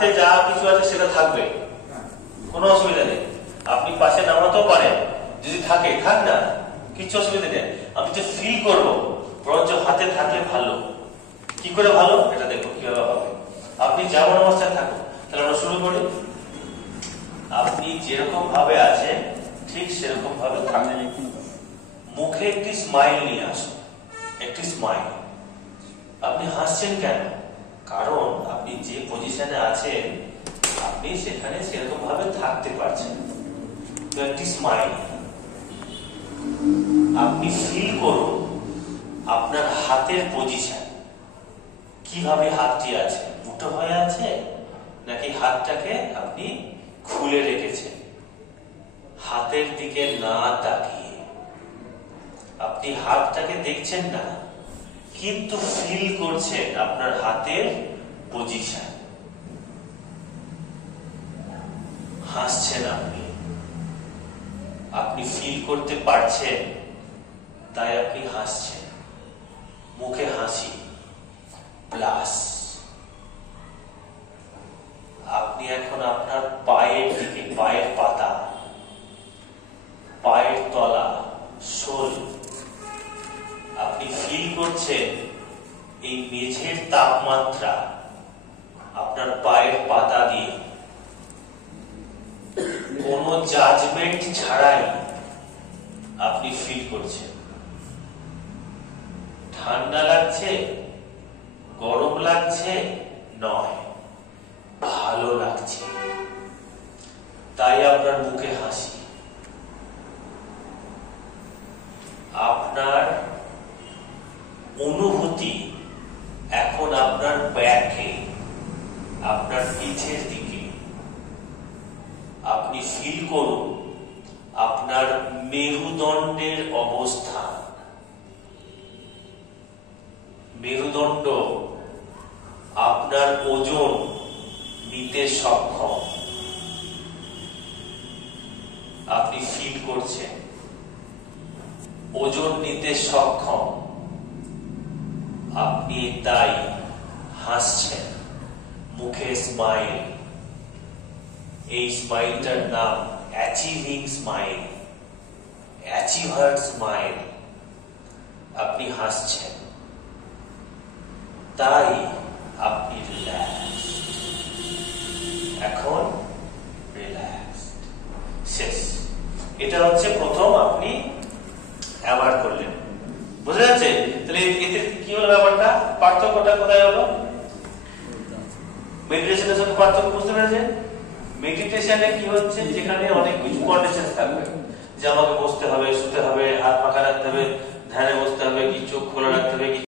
হাতে যা কিছু আছে সেটা থাকবে, কোনো অসুবিধা নেই। আপনি পাশে নামাতেও পারেন, যদি থাকে থাক না, কিছু অসুবিধা নেই। আমি যে ফিল করবো বরঞ্চ হাতে থাকলে ভালো। কি করে ভালো এটা দেখো কিভাবে হবে। আপনি যেমন অবস্থায় থাকুন, তাহলে আমরা শুরু করি। আপনি যেরকম ভাবে আছেন ঠিক সেরকম ভাবে থাকেন। মুখে একটি স্মাইল নিয়ে আসুন, একটি স্মাইল। আপনি হাসছেন কেন? কারণ আপনি যে পজিশনে আছেন আপনি সেখানে সেরকম ভাবে থাকতে পারছেন। তো একটি স্মাইল। আপনি ফিল করুন আপনার হাতের পজিশন, কিভাবে হাতটি আছে, মুঠো হয়ে আছে নাকি হাতটাকে আপনি খুলে রেখেছেন। হাতের দিকে না তাকিয়ে আপনি হাতটাকে দেখছেন না, কিন্তু ফিল করছেন আপনার হাতের পজিশন। হাসছেন আপনি, আপনি ফিল করতে পারছেন তাই আপনি হাসছেন। মুখে হাসি প্লাস আপনি এখন আপনার পায়ের দিকে, পায়ের পাতা, পায়ের তলা, শোল, আপনি ফিল করছেন এই মেঝের তাপমাত্রা আপনার পায়ের পাতা দিয়ে কোনো জাজমেন্ট ছাড়াই আপনি ফিল করছেন। ঠান্ডা লাগছে, গরম লাগছে নয়, ভালো লাগছে, তাই আপনার মুখে হাসি। আপনার অনুভূতি এখন আপনার ব্যাকে, আপনার পিঠের দিকে। আপনি ফিল করুন আপনার মেরুদণ্ডের অবস্থান। মেরুদণ্ড আপনার ওজন নিতে সক্ষম। আপনি ফিল করছেন ওজন নিতে সক্ষম, আপনি তাই হাসছেন। মুখে স্মাইল, এই স্মাইলটার নাম অ্যাচিভিং স্মাইল, অ্যাচিভার স্মাইল। আপনি হাসছেন তাই আপনি রিল্যাক্স। এখন রিল্যাক্স, শেষ। এটা হচ্ছে প্রথম আপনি অ্যাওয়ার্ড করলেন, বুঝা যাচ্ছে? তাহলে এতে কি হলো ব্যাপারটা, পার্থক্যটা কোথায় হলো? মেডিটেশনের সাথে পার্থক্য বুঝতে পেরেছেন? মেডিটেশনে কি হচ্ছে, যেখানে অনেক কিছু কন্ডিশন থাকবে, যে আমাকে বসতে হবে, শুতে হবে, হাত পাখা রাখতে হবে,